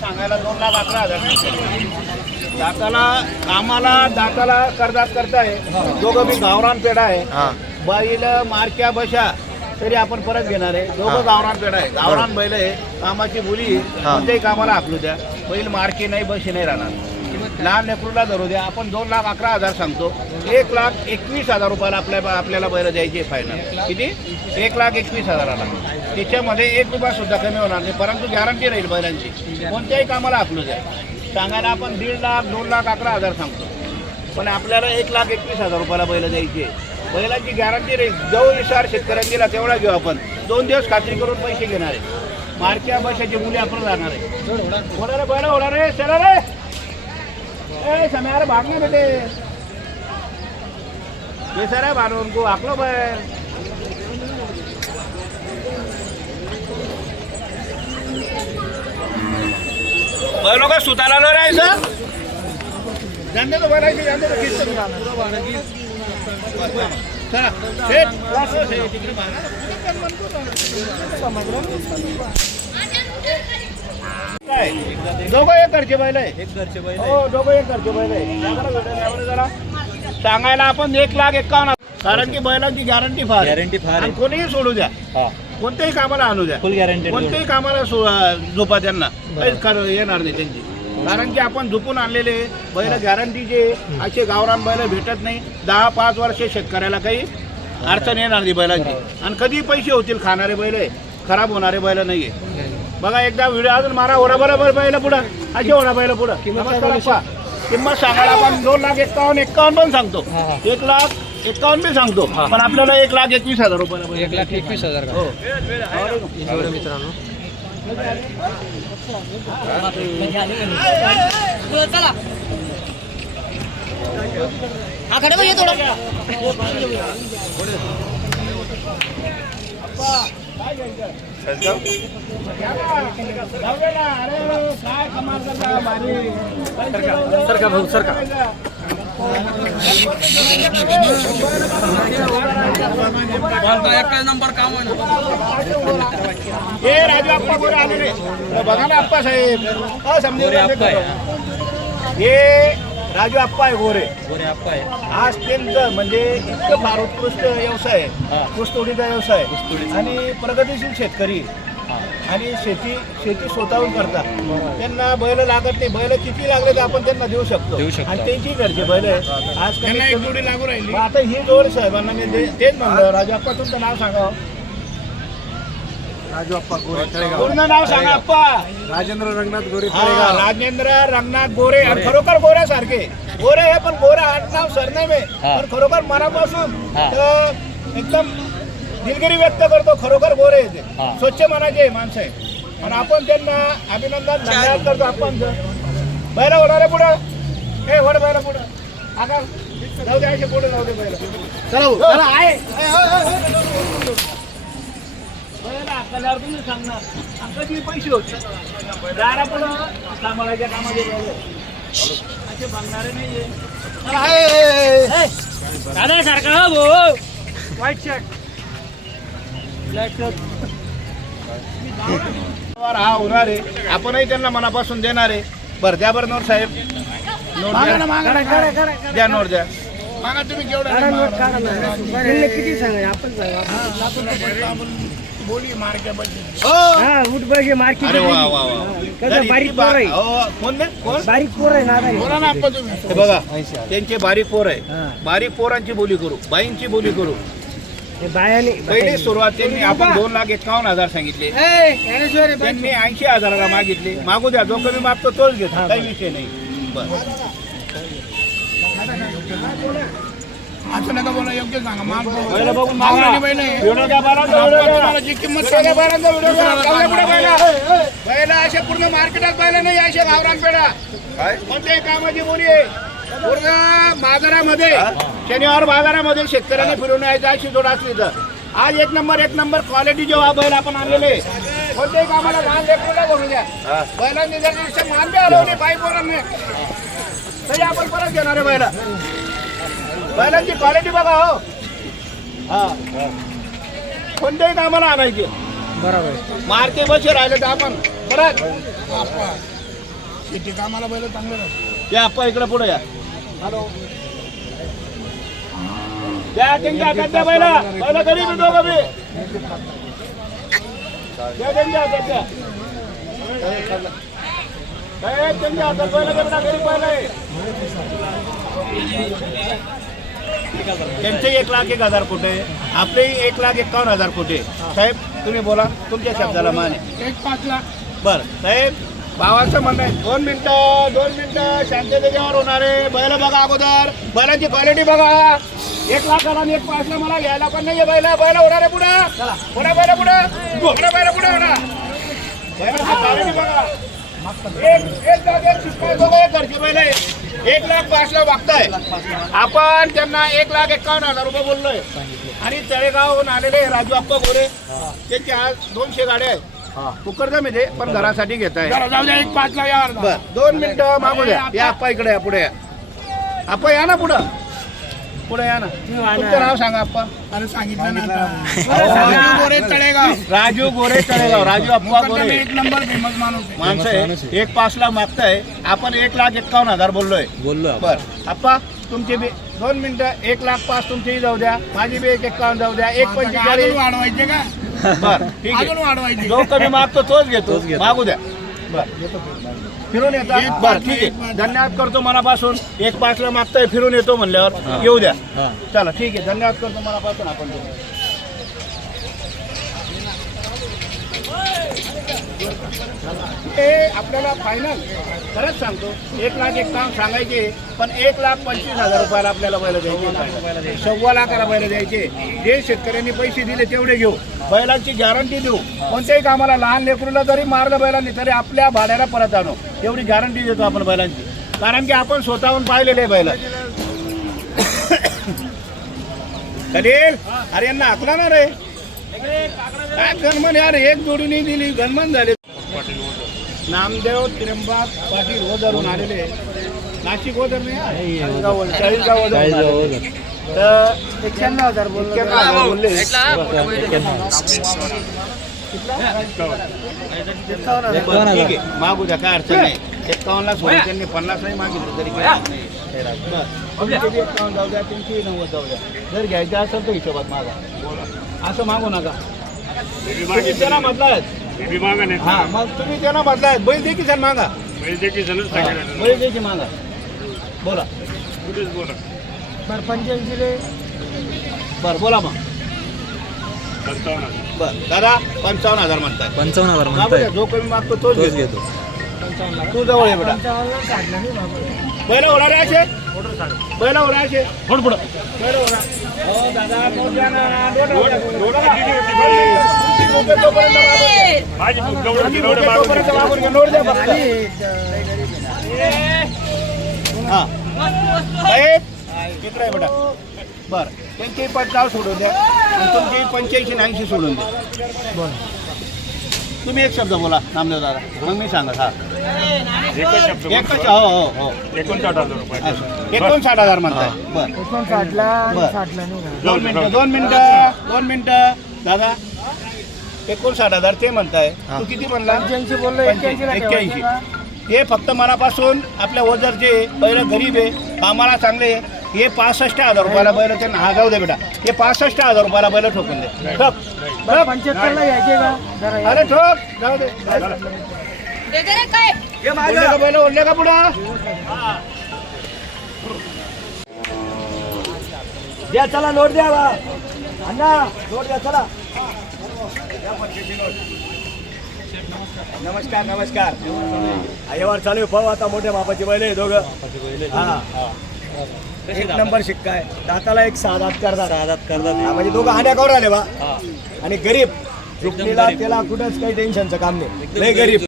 सांगायला 2,11,000 दाताला कामाला दाताला करदात करताय. दोघं बी गावरान पेढा आहे. बैल मारक्या बशा तरी आपण परत घेणार आहे. दोघं गावरान पेढा आहे. गावरान बैल आहे. कामाची बोली कोणत्याही कामाला आपलू द्या. बैल मारके नाही बशी नाही राहणार. लहान लेकरूला धरू द्या. आपण 2,11,000 सांगतो. 1,21,000 रुपयाला आपल्याला बैल द्यायचे फायनल. किती? 1,21,000ला. त्याच्यामध्ये 1 रुपया सुद्धा कमी होणार नाही. परंतु गॅरंटी राहील बैलांची. कोणत्याही कामाला आपलू द्या. सांगायला आपण 1,50,000 2,11,000 सांगतो. पण आपल्याला 1,21,000 रुपयाला बैल द्यायचे. बैलांची गॅरंटी राहील. जो विचार शेतकऱ्यांनी दिला तेवढा घेऊ आपण. 2 दिवस खात्री करून पैसे घेणार आहे. मारक्या बशाची मुली आपण राहणार आहे. होणार रे बैल होणार रे. चला रे ए समय यार भागने बेटे ये सर भानु उनको आकलो बैल बैलों का सुताला लो रहा है सर. जानते तो बैल ऐसे जानते तो किस चला सेट दोघं एक घरचे बैल आहे. हो दोघं एक घरचे बैल आहे. जरा सांगायला आपण 1,51,000 कारण की बैलांची गॅरंटी फार आणि कोणीही सोडू द्या. कोणत्याही कामाला आणू द्या. फुल गॅरंटी. कोणत्याही कामाला झोपा त्यांना काहीच येणार नाही त्यांची. कारण की आपण झोपून आणलेले बैल गॅरंटीचे असे गावरान बैल भेटत नाही. 10-5 वर्ष शेतकऱ्याला काही अडचण येणार नाही बैलांची. आणि कधी पैसे होतील. खाणारे बैल आहे. खराब होणारे बैल नाहीये. बघा एकदा व्हिडिओ अजून मारा. ओढा बरोबर बैल पुढं असे ओढा बैल पुढं. किंमत सांगायला आपण 2,51,000 पण सांगतो. 1,51,000 बी सांगतो. पण आपल्याला 1,21,000 रुपयाला 1,21,000 हो मित्रांनो. सरका भाऊ सरका. नंबर काम हे राजू आप्पा गोरे आले रे. बघा ना आप्पा साहेब. हे राजू आप्पा आहे गोरे. आज त्यांचं म्हणजे इतकं फार उत्कृष्ट व्यवसाय आहे. ऊसतोडीचा व्यवसाय आणि प्रगतीशील शेतकरी आणि शेती स्वतःहून करतात. त्यांना बैल लागत नाही. बैल किती लागले तर आपण त्यांना देऊ शकतो. आणि त्यांची घरचे बैल आहे. आज जोडी लागू राहिली. आता ही जोड साहेबांना मी तेच म्हणलं. राजू आप्पा तुमचं नाव सांगा. राजू आप्पा गोरे. पूर्ण नाव सांगा आप्पा. राजेंद्र रंगनाथ गोरे. राजेंद्र रंगनाथ गोरे. आणि खरोखर गोऱ्यासारखे गोरे आहे. पण गोरा आडनाव सरनेम आहे. पण खरोखर मनापासून एकदम दिलगिरी व्यक्त करतो. खरोखर गोरे येते. स्वच्छ मनाचे माणसं आहे. आणि आपण त्यांना अभिनंदन धन्यवाद करतो. आपण बैल होणारे पुढं हे वड बैल पुढं आता जाऊ दे. असे पुढे जाऊ दे बैल. चला आहे आपल्याला तुम्ही सांगणार कधी पैसे होते. दारा पुढं सांभाळायच्या कामाचे बैल असे बघणारे नाहीये. दादा सारखा हो भाऊ. व्हाईट शर्ट हा होणार आहे. आपणही त्यांना मनापासून देणार आहे. बरं द्या बरं नोट साहेब. नोट द्या. नोट द्या. मागा तुम्ही केवढा किती सांगा आपण बोली मार्के बजे. अरे वा वा वा. बारीक पोर आहे. कोण बारीक पोर आहे ना. बोला ना आपण तुम्ही. हे बघा त्यांचे बारीक पोर आहे. बारीक पोरांची बोली करू. बाईंची बोली करू. पहिली सुरुवात त्यांनी आपण 2,51,000 सांगितले. त्यांनी 80,000ला मागितले. मागू द्या. जो कमी मागतो तोच घेतो. काही विषय नाही. बरं असं नका बोला. योग्य सांगा. बघून बैला अशा पूर्ण मार्केटात बैला नाही. अशा गावरान पेढा कोणत्याही कामाची बोली आहे. पूर्ण बाजारामध्ये शनिवार बाजारामध्ये शेतकऱ्यांनी फिरून यायचं अशी जोड असली तर आज एक नंबर क्वालिटी जेव्हा बैल आपण आणलेले. कोणत्याही कामाला लहान लेकरूला करू द्या. बैलांनी जर मान द्या हलवली बाई पोरांनी तरी आपण परत घेणार आहे बैला. बैलांची क्वालिटी बघा हो. हा कोणत्याही कामाला आणायचे. बरोबर. मार्के बसे राहिले तर आपण परत शेती कामाला बैल चांगलं राहतं. या आप्पा इकडे पुढे या. हॅलो द्या त्यांच्या हातात द्या बैला. बैला गरीब आहे दोघं बी. द्या त्यांच्या हातात द्या. त्यांच्या हातात बैला द्या बेटा, गरीब बैल आहे. त्यांचे 1,01,000 कोटी, आपले 1,51,000 कोटी. साहेब तुम्ही बोला, तुमच्या शब्दाला मान आहे. 1-5 लाख. बरं साहेब, भावाचं म्हणणं आहे 2 मिनिटं शांततेच्यावर होणार आहे. बैल बघा अगोदर, बैलांची क्वालिटी बघा. 1,00,000 आणि 1,05,000 मला घ्यायला पण नाही. बैल होणार आहे पुढं. पुढे बैल पुढे होणार. बैलाची क्वालिटी बघा. एक जागेत शिकवाय दोघं घरचे बैल आहे. 1,05,000 मागताय आपण. त्यांना 1,51,000 रुपये बोललोय. आणि तळेगावहून आलेले राजू आप्पा गोरे, त्यांची आज 200 गाड्या आहेत. तुकडजा मध्ये पण घरासाठी घेत आहे. जाऊ द्या 1-5 लाख यार. बर 2 मिनिटं मागू द्या. या आप्पा इकडे या, पुढे या. आप्पा या ना पुढं, पुढे या ना. तुमचं नाव सांगा आप्पा. अरे सांगितलं ना राजू गोरे तळेगाव. राजू गोरे तळेगाव. राजू आप्पा गोरे 1 नंबर फेमस माणूस आहे. माणसं आहे. 1,05,000 मागताय आपण. 1,51,000 बोललो. बर आप्पा तुमचे बी 2 मिनिटं. 1,05,000 तुमचीही जाऊ द्या, माझी बी 1,51,000 जाऊ द्या. 1,45,000 अजून वाढवायचे का? बर ठीक अजून आहे. वाढवायचे. जो कमी मागतो तोच घेतो. मागू द्या. बर फिरून येतात. बर ठीक आहे, धन्यवाद करतो मनापासून. 1,05,000 मागताय, फिरून येतो म्हणल्यावर येऊ द्या. चला ठीक आहे, धन्यवाद करतो मनापासून. आपण हे आपल्याला फायनल खरंच सांगतो 1,01,000 सांगायचे, पण 1,25,000 रुपयाला आपल्याला बैल द्यायचे. 1,15,000 बैल द्यायचे. जे शेतकऱ्यांनी पैसे दिले तेवढे घेऊ. बैलांची गॅरंटी देऊ. कोणत्याही कामाला लहान लेकरूला जरी मारलं बैलांनी तरी आपल्या भाड्याला परत आणू, एवढी गॅरंटी देतो आपण बैलांची. कारण की आपण स्वतःहून पाहिलेले बैल. खलील अरे यांना आकला ना रे. काय गणमन यार, एक जोडी नाही दिली, गणमन झाले. नामदेव त्र्यंबक पाटील ओझरून आलेले. नाशिक ओझर नाही, चाळीसगाव ओझर. तर 91,000 बोलले. ठीक आहे, मागू द्या, काय अडचण नाही. 51ला सोडून त्यांनी 50 नाही मागितलं तरी काय नाही. 51 जाऊ द्या, 90 जाऊ द्या. जर घ्यायचं असेल तर हिशोबात मागा, असं मागू नका. तुम्ही त्यांना म्हटलाय हा, मग तुम्ही त्यांना म्हटलाय बैल दे की सर मागा. बैल दे की मागा. बोला बरं 85 बर बोला मग. बर दादा 55,000 म्हणताय. 55,000 मागू म्हणताय. द्या, जो कमी मागतो तोच तोच घेतो. घेतो. तू जवळ आहे बेटा. 55 नाही बाबा. बैल होणार आहे असे, बैल होणार असे. थोडं पुढं बैल होणार. हो दादा मोठ द्या ना. तोपर्यंत मागून घ्या. नोट द्या फक्त. हा साहेब इकडे आहे बेटा. बर त्यांची 50 सोडून द्या आणि तुमची 85 आणि 80 सोडून द्या. तुम्ही एक शब्द बोला नामदेव दादा, मग मी सांगा. हा एकच. हो हो हो 59,000 म्हणताय. बर 59ला बरं. 60ला नाही का? 2 मिनिटं दादा. 59,000 ते म्हणताय. तू किती म्हणला? 85 बोललो. 81 ला 81. हे फक्त मनापासून आपल्या ओझरचे बैल गरीब आहे, कामाला चांगले आहे. हे 65,000 रुपयाला बैल त्यांना. हा जाऊ दे बेटा, हे 65,000 रुपयाला बैल ठोकून दे. ठोक. 75ला घ्यायचे का? जरा अरे ठोक, जाऊ दे. ओढले का बैल, ओढले का पुढं? द्या, चला नोट द्या बा. अण्णा नोट द्या, चला. नमस्कार नमस्कार. व्यवहार चालू पाहू आता. मोठ्या बापाची बैल आहे दोघं. हा 1 नंबर शिक्का आहे. दाताला एक 6 दात करतात. हा, म्हणजे दोघं हाण्या करून आले बा. आणि गरीब झुकलेला त्याला कुठंच काही टेन्शनचं काम नाही. लय गरीब.